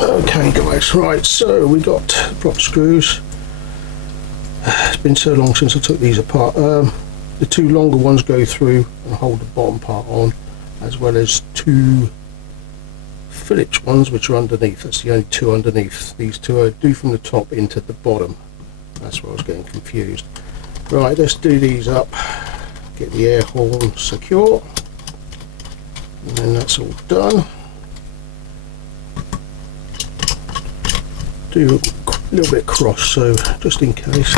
Okay guys, right, so we got the prop screws. It's been so long since I took these apart. The two longer ones go through and hold the bottom part on, as well as two Phillips ones which are underneath. That's the only two underneath. These two are do from the top into the bottom. That's where I was getting confused. Right, let's do these up, get the air horn secure, and then that's all done. Do a little bit cross, so just in case,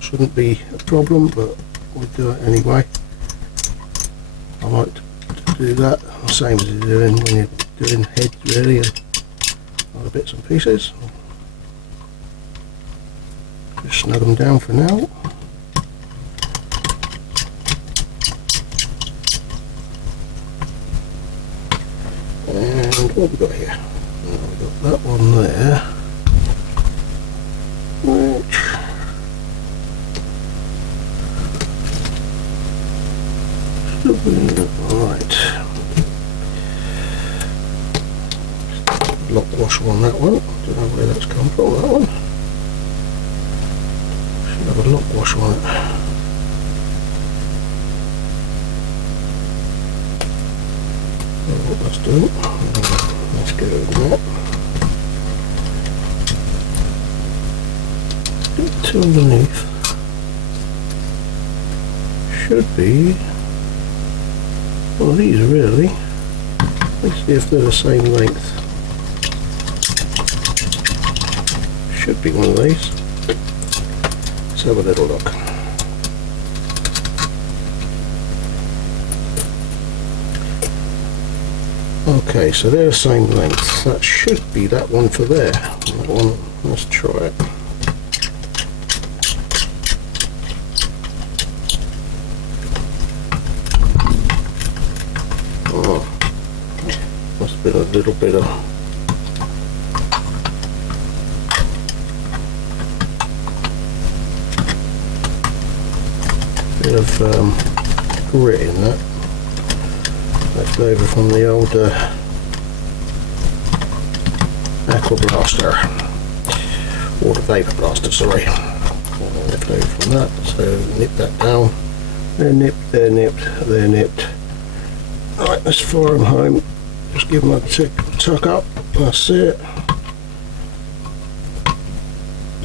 shouldn't be a problem, but we'll do it anyway. I like to do that the same as you're doing when you're doing heads really and other bits and pieces. Just snug them down for now. And what have we got here? We've got that one there, which should be right. Lock washer on that one. Don't know where that's come from, that one. Should have a lock washer on it. What that's doing. Let's go with that. Two underneath. Should be one of these really. Let's see if they're the same length. Should be one of these. Let's have a little look. Okay, so they're the same length. That should be that one for there. That one, let's try it. Oh, must have been a little bit of grit in that. Left over from the old aqua blaster, or the vapor blaster, sorry. Left over from that, so nip that down. They're nipped, they're nipped, they're nipped. Right, let's fire them home. Just give them a tuck up. That's it.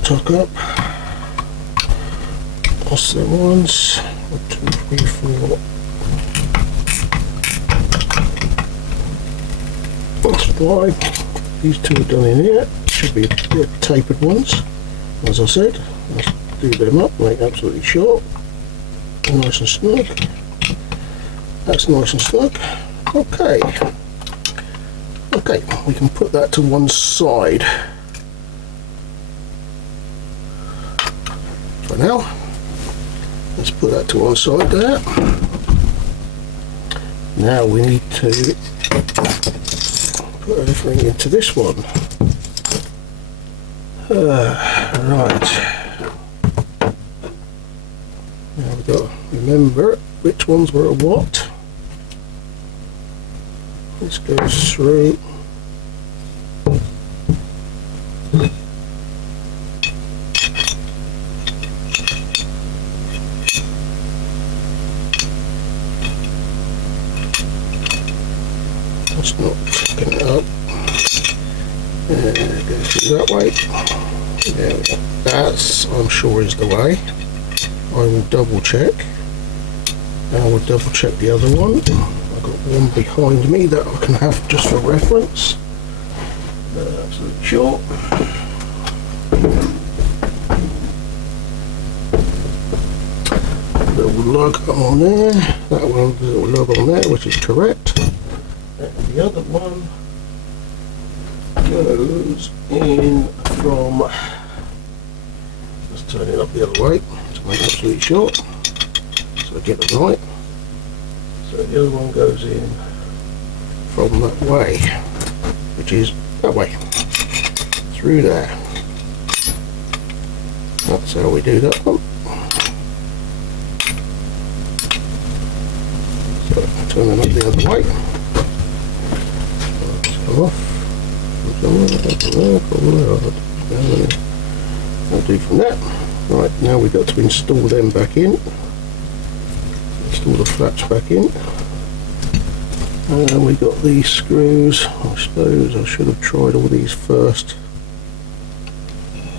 Tuck up. What's the ones? 1, 2, 3, 4. That's 5. These two are done in here. Should be tapered ones, as I said. Let's do them up, make absolutely sure. Nice and snug. That's nice and snug. Okay. Okay, we can put that to one side for now. Let's put that to one side there. Now we need to put everything into this one. Right. Now we've got to remember which ones were what. This goes through. It's not checking it up. It goes through that way. There we go. That's, I'm sure, is the way. I will double check. And I will double check the other one. I've got one behind me that I can have just for reference. Absolutely sure. Little lug on there. That one, little lug on there, which is correct. And the other one goes in from, let's turn it up the other way to make absolutely sure, so I get it right. So the other one goes in from that way, which is that way, through there. That's how we do that one. So turn them up the other way. Let's come off. I'll do from that. Right, now we've got to install them back in. Install the flaps back in. And we got these screws. I suppose I should have tried all these first,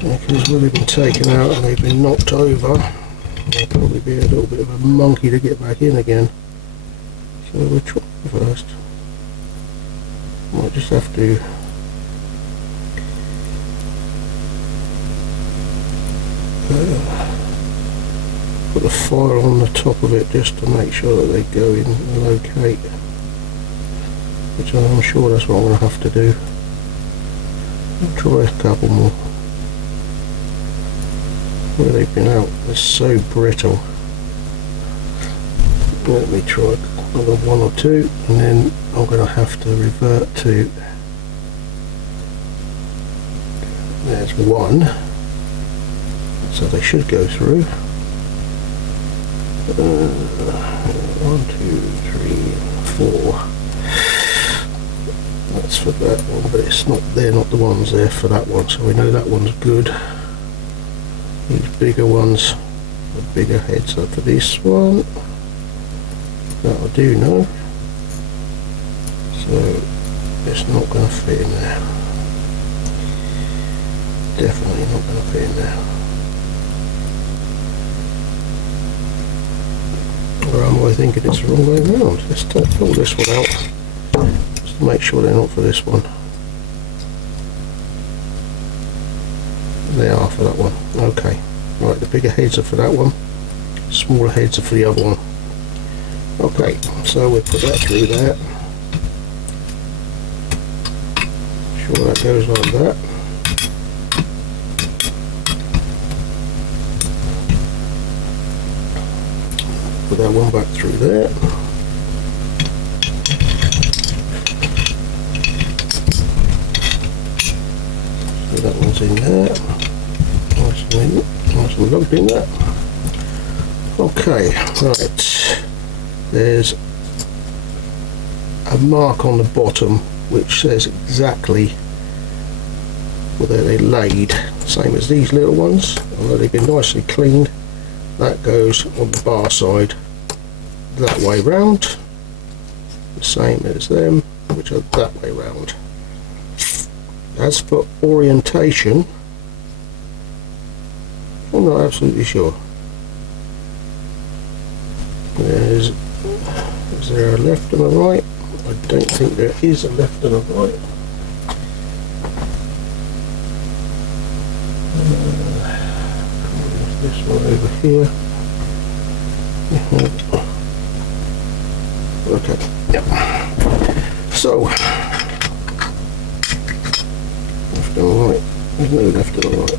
because when they've been taken out and they've been knocked over, they'll probably be a little bit of a monkey to get back in again. So we'll try first. Might just have to put a file on the top of it just to make sure that they go in and locate, which I'm sure that's what I'm going to have to do. I'll try a couple more. Where they've been out, they're so brittle. Let me try another one or two, and then I'm going to have to revert to, there's one, so they should go through. 1, 2, 3, 4. That's for that one, but it's not, they're not the ones there for that one, so we know that one's good. These bigger ones, the bigger heads are for this one. That I do know. So it's not going to fit in there. Definitely not going to fit in there. Or am I thinking it's the wrong way around? Let's pull this one out just to make sure they're not for this one. They are for that one. Okay. Right, the bigger heads are for that one. Smaller heads are for the other one. Okay, so we'll put that through there. Sure that goes like that. Put that one back through there. So that one's in there. Nice and logged in there. Okay, right. There's a mark on the bottom which says exactly where they laid, same as these little ones, although they've been nicely cleaned. That goes on the bar side that way round, the same as them, which are that way round. As for orientation, I'm not absolutely sure. Is there a left and a right? I don't think there is a left and a right. This one over here. Okay. Yep. So left and right. There's no left and right.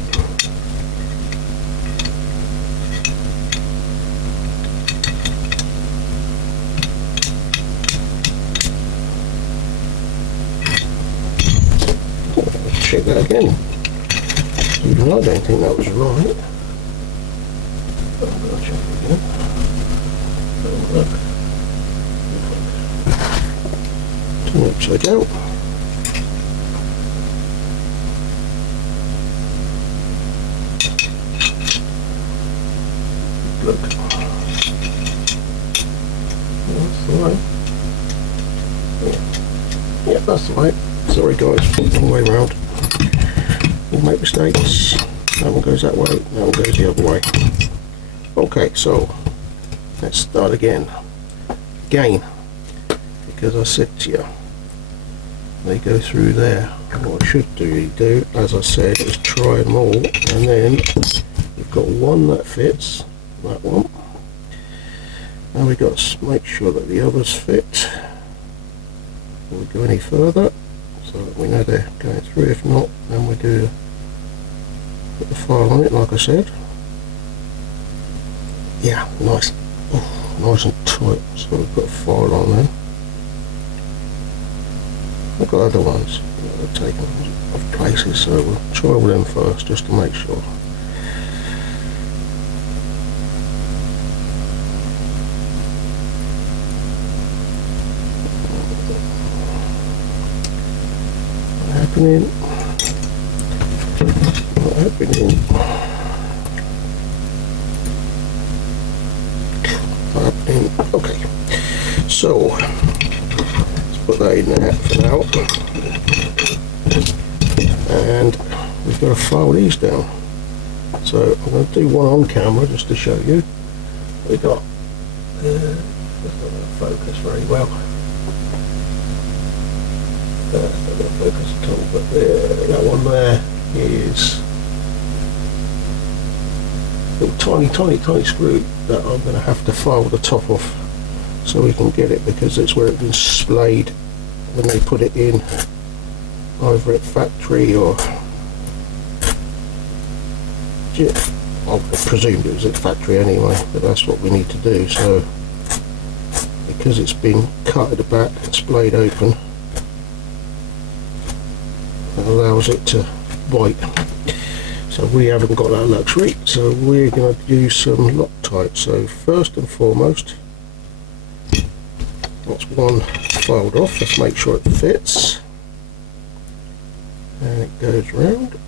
Check that again. Even I don't think that was right. I'll check it again. Look. Turn it upside down. Look. That's the right. Yeah, that's the right. Sorry guys, wrong way round. We'll make mistakes. That one goes that way, that one goes the other way. Okay, so let's start again. Because I said to you, they go through there. What I should do, as I said, is try them all, and then we've got one that fits, that one. Now we've got to make sure that the others fit before we go any further, so that we know they're going through. If not, then we do put the file on it, like I said. Yeah, nice. Oh, nice and tight. So we've got a file on there. I've got other ones that I've taken off places, so we'll try all them first just to make sure. opening. Opening. Opening. Okay. So let's put that in there for now. And we've got to file these down. So I'm going to do one on camera just to show you. We got that's not going to focus very well. That's not going to focus at all, but that one there is a little tiny screw that I'm going to have to file the top off so we can get it, because it's where it's been splayed when they put it in, either at factory or I presumed it was at factory anyway, but that's what we need to do. So because it's been cut at the back and splayed open, it allows it to bite. So we haven't got that luxury, so we're going to do some Loctite. So first and foremost, that's one filed off. Let's make sure it fits, and it goes round.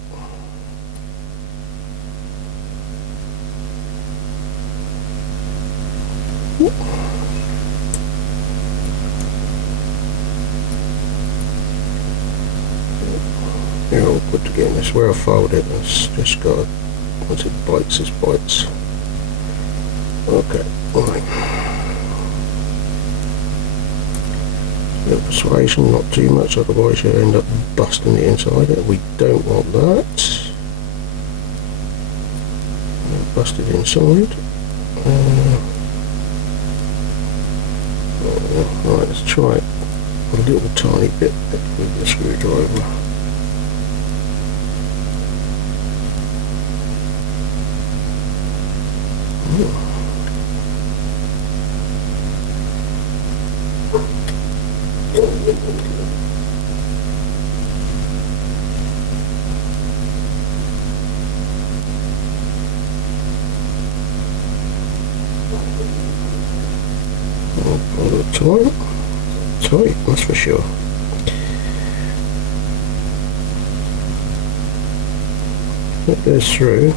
They're all put together. This where I fold it. It's just got, once it bites, it bites. Okay, right. Little persuasion, not too much, otherwise you'll end up busting the inside. We don't want that. Busted inside. Right, let's try it a little tiny bit with the screwdriver. Tight, that's for sure. That goes through.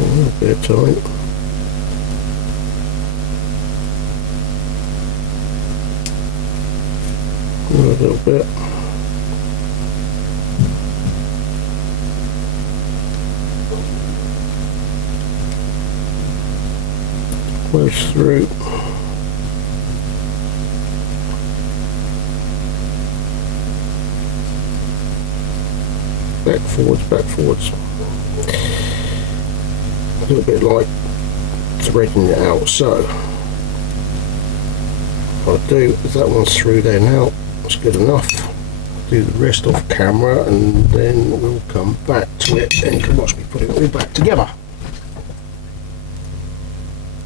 A little bit tight. A little bit. Goes through. Back forwards. A little bit like threading it out. So what I do is that one's through there now. That's good enough. Do the rest off camera, and then we'll come back to it and you can watch me put it all back together.